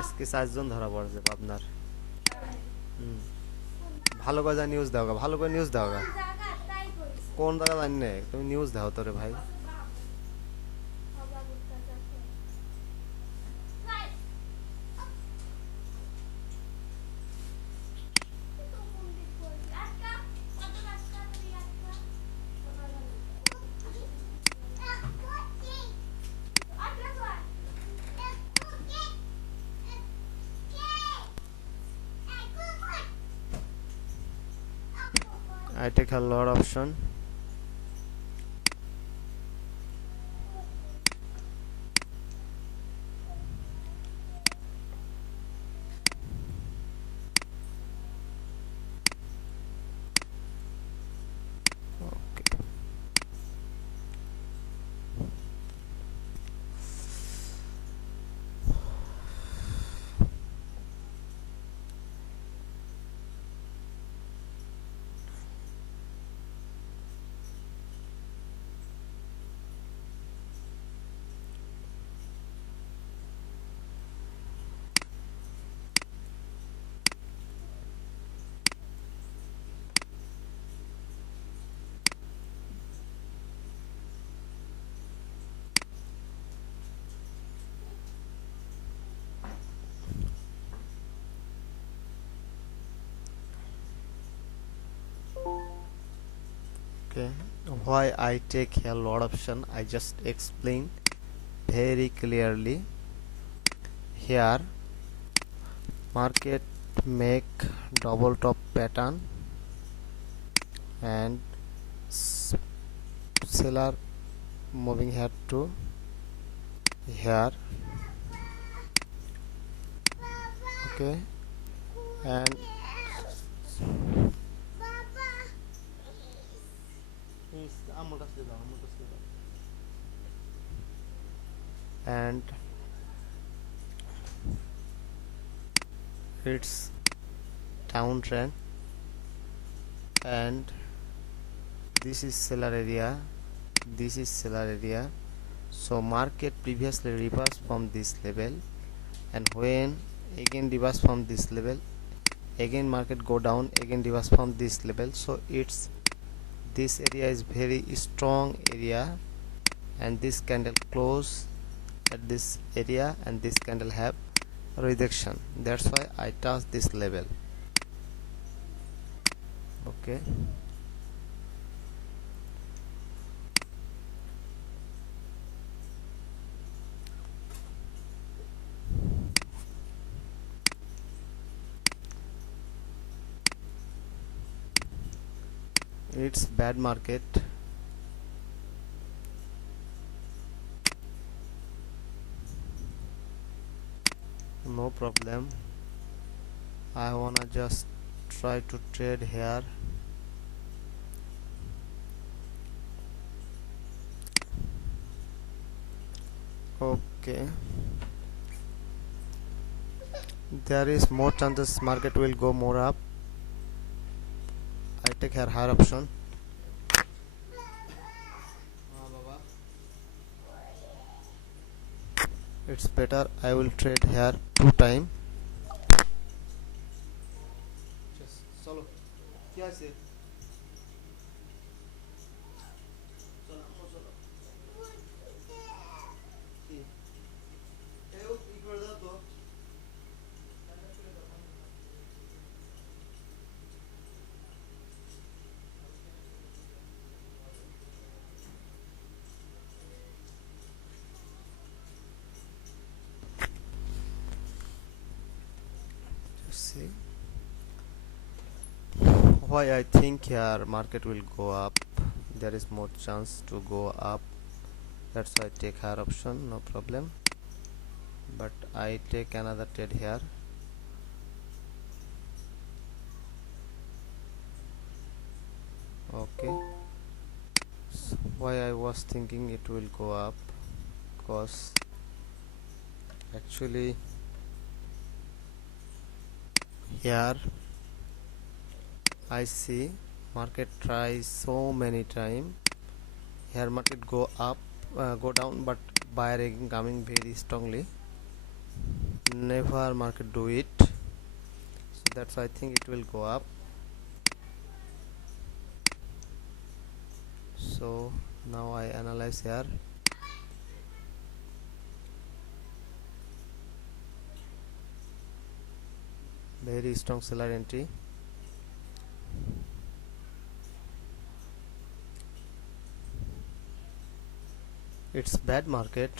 আজকে 4 জন ধরা পড়ছে আপনার। ভালো করে নিউজ দাও গা, ভালো করে নিউজ দাও গা। কোন জায়গা জানি না, তুমি নিউজ দাও তোরে ভাই। I take a lot option. Okay. Okay, why I take a lot option, I just explain very clearly. Here market make double top pattern and seller moving head to here. Okay, and and it's downtrend, and this is seller area, this is seller area. So market previously reversed from this level, and when again reverse from this level, again market go down, again reverse from this level. So it's this area is very strong area, and this candle close at this area, and this candle have rejection. That's why I touch this level. Okay, it's bad market. No problem, I wanna just try to trade here. Okay, there is more chances market will go more up. I take here higher option. It's better, I will trade here 2 time. चलो क्या से see why I think here market will go up. There is more chance to go up. That's why I take higher option, no problem. But I take another trade here. Okay, so why I was thinking it will go up, because actually here I see market tries so many time. Here market go up, go down, but buyer again coming very strongly. never market do it, so that's why I think it will go up. So now I analyze here. Very strong seller entry. It's bad market,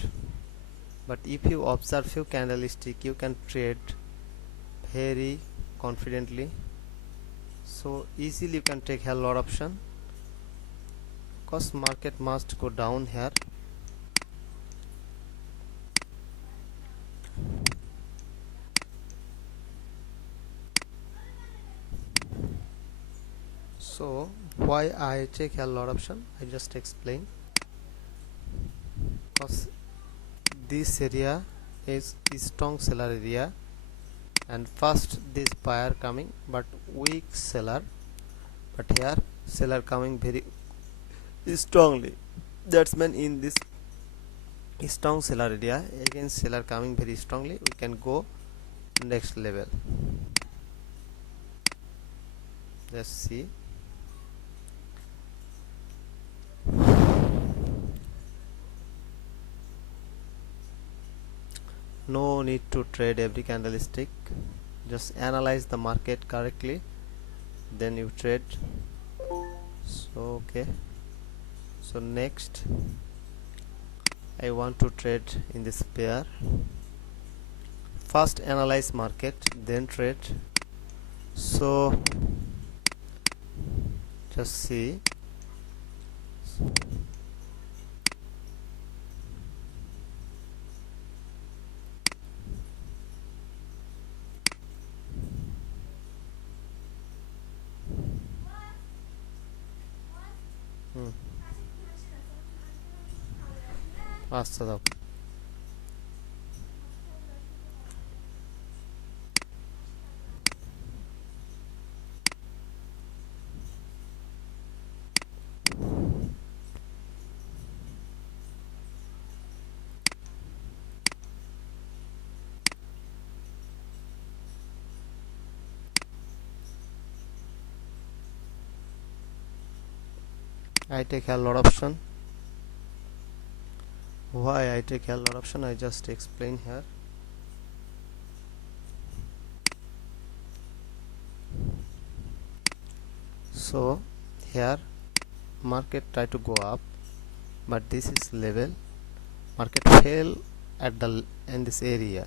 but if you observe few candlestick you can trade very confidently, so easily you can take a lot option, because market must go down here. So why I take a lot option, I just explain. Because this area is strong seller area, and first this buyer coming but weak seller, but here seller coming very strongly. That's mean in this strong seller area again seller coming very strongly, we can go next level. Let's see. No need to trade every candlestick, just analyze the market correctly, then you trade. So okay, so next I want to trade in this pair. First analyze market, then trade. So just see. আচ্ছা দাও। I take a lot option. Why I take a lot option, I just explain here. So here market try to go up, but this is level. Market fail at the in this area,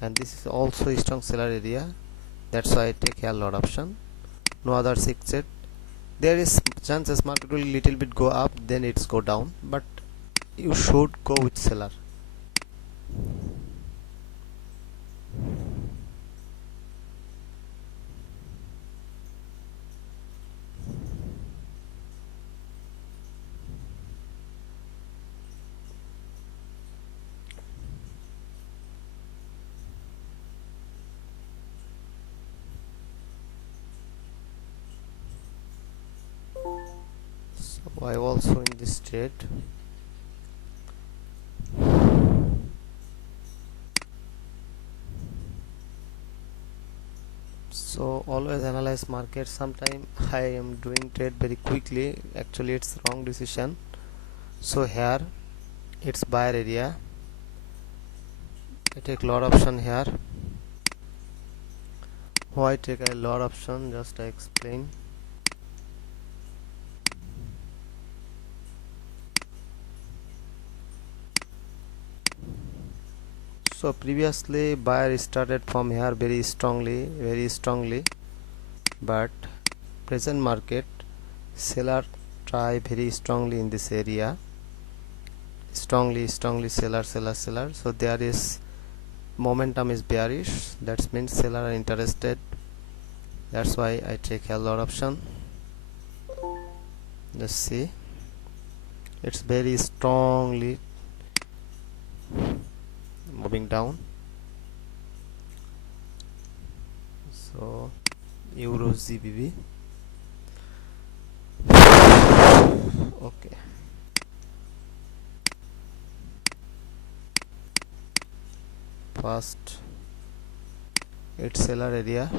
and this is also a strong seller area. That's why I take a lot option. No other except there is chances market will little bit go up, then it's go down, but you should go with seller. So I also in this trade. So always analyze market. Sometime I am doing trade very quickly, actually it's wrong decision. So here it's buyer area, I take lot option here. Why take a lot option, just I explain. So previously buyer started from here very strongly, but present market seller try very strongly in this area, strongly seller. So there is momentum is bearish, that means seller are interested. That's why I take a lot option. Let's see, it's very strongly moving down. So Euro ZBB, okay. First its seller area.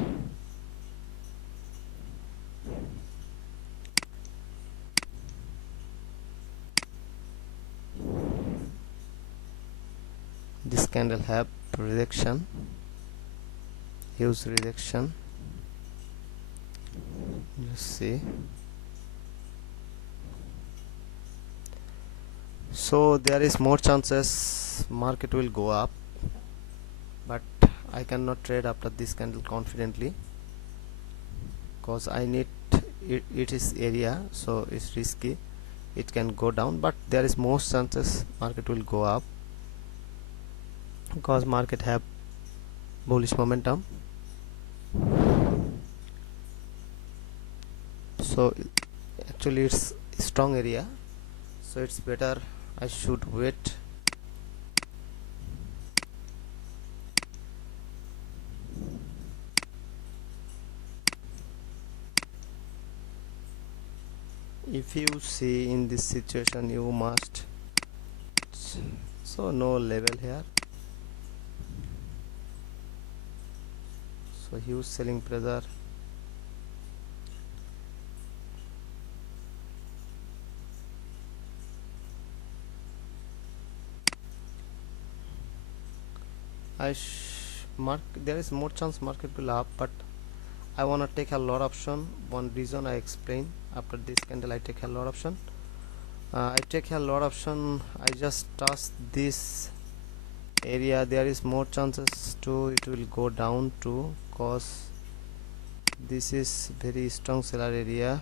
This candle have rejection, huge rejection. Just see. So there is more chances market will go up, but I cannot trade after this candle confidently because I need it is area, so it's risky. It can go down, but there is most chances market will go up because market have bullish momentum. So actually it's strong area, so it's better I should wait. If you see in this situation, you must, so no level here, so huge selling pressure. There is more chance market will up, but I wanna take a lot option. One reason I explain, after this candle I take a lot option. I take a lot option. I just touch this area, there is more chances to it will go down too, cause this is very strong seller area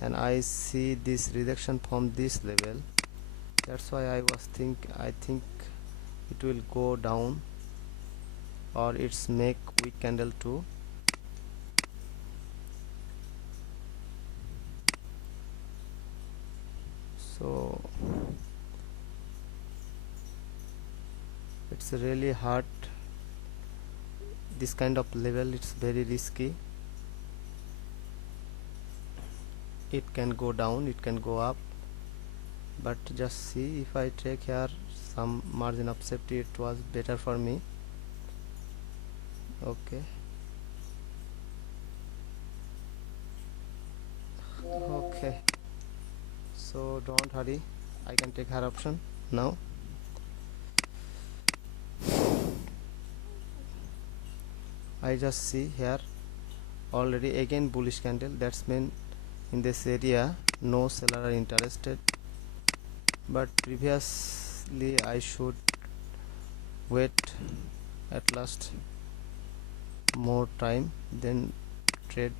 and I see this rejection from this level. That's why I think it will go down or it's make weak candle too. So it's really hard, this kind of level, it's very risky. It can go down, it can go up, but just see, if I take here some margin of safety, it was better for me. Okay, okay, so don't hurry, I can take her option now. I just see here already again bullish candle, that's mean in this area no seller are interested, but previously I should wait at last more time then trade.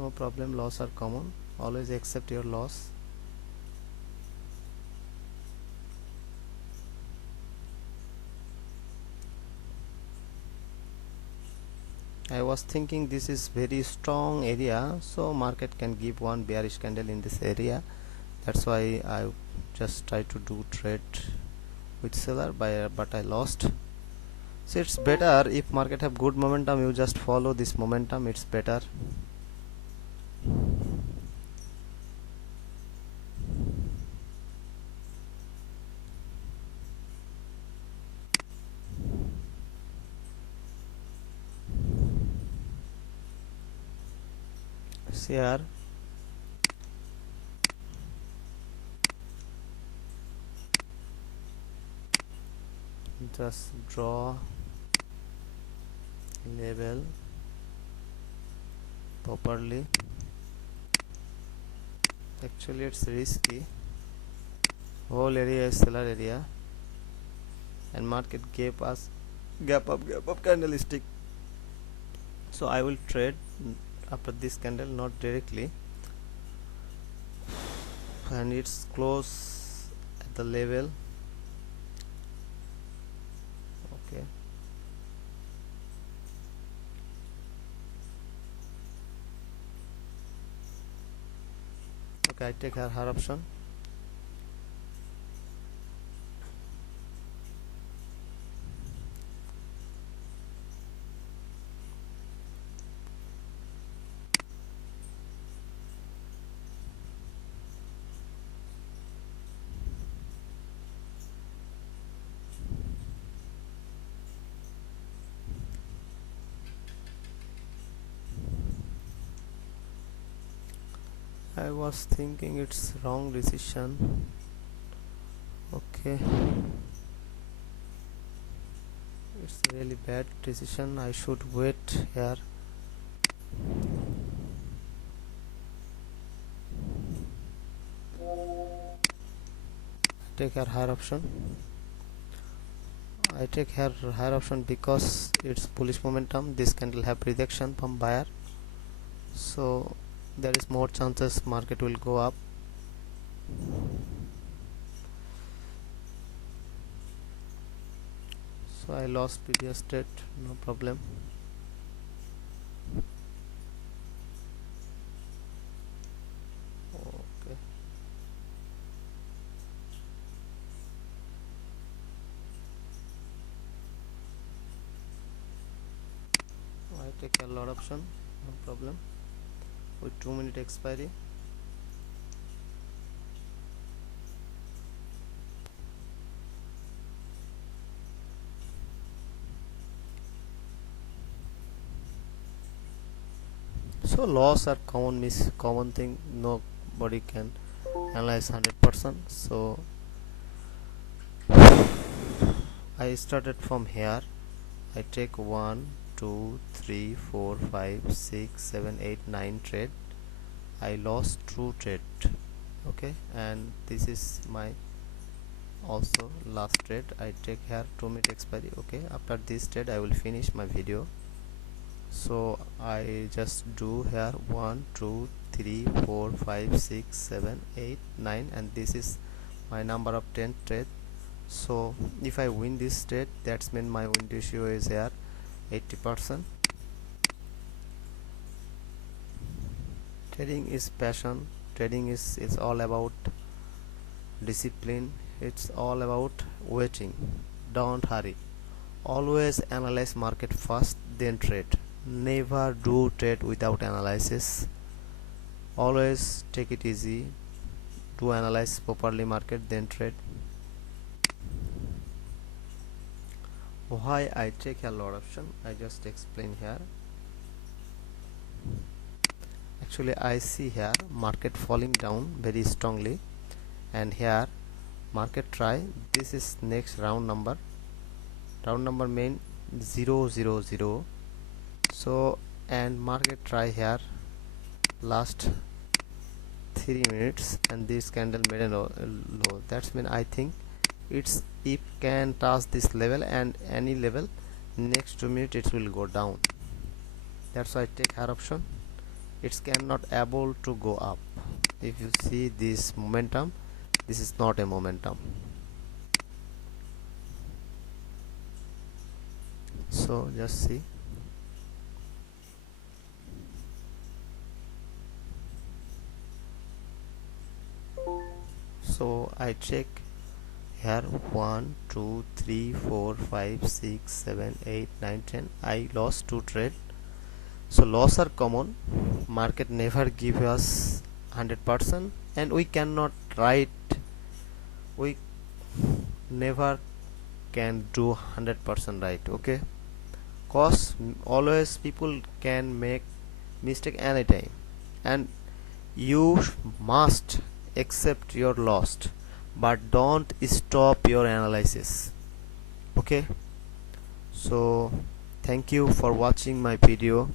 No problem, loss are common, always accept your loss. I was thinking this is very strong area, so market can give one bearish candle in this area. That's why I just try to do trade with seller buyer, but I lost. So it's better if market have good momentum, you just follow this momentum, it's better. See here, just draw level properly. Actually it's risky, whole area is seller area and market gave us gap up candlestick, so I will trade after this candle, not directly, and it's close at the level. Okay, okay, I take her option. was thinking it's wrong decision. Okay, it's a really bad decision. I should wait here. Take here higher option. I take here higher option because it's bullish momentum. This candle have rejection from buyer, so there is more chances market will go up. So I lost previous trade, no problem. Okay, I take a lot option, no problem, with 2-minute expiry. So loss are common thing, nobody can analyze 100%. So I started from here. I take 1 2 3 4 5 6 7 8 9 trade. I lost 2 trade. Okay, and this is my also last trade. I take here 2-minute expiry. Okay, after this trade I will finish my video. So I just do here 1 2 3 4 5 6 7 8 9, and this is my number of 10 trade. So if I win this trade, that's mean my win ratio is here 80%. Trading is passion. Trading is all about discipline. It's all about waiting. Don't hurry. Always analyze market first, then trade. Never do trade without analysis. Always take it easy. Do analyze properly market, then trade. Why I take a lot option, I just explain here. Actually I see here market falling down very strongly, and here market try, this is next round number main 000. So and market try here last 3 minutes, and this candle made a low. That's mean I think it's if can touch this level and any level, next 2 minutes it will go down. That's why I take higher option. It cannot able to go up. If you see this momentum, this is not a momentum. So just see. So I check here 1 2 3 4 5 6 7 8 9 10. I lost 2 trade. So loss are common. Market never give us 100%, and we cannot write, we never can do 100% right. Okay, cause always people can make mistake anytime, and you must accept your loss, but don't stop your analysis. Okay, so thank you for watching my video.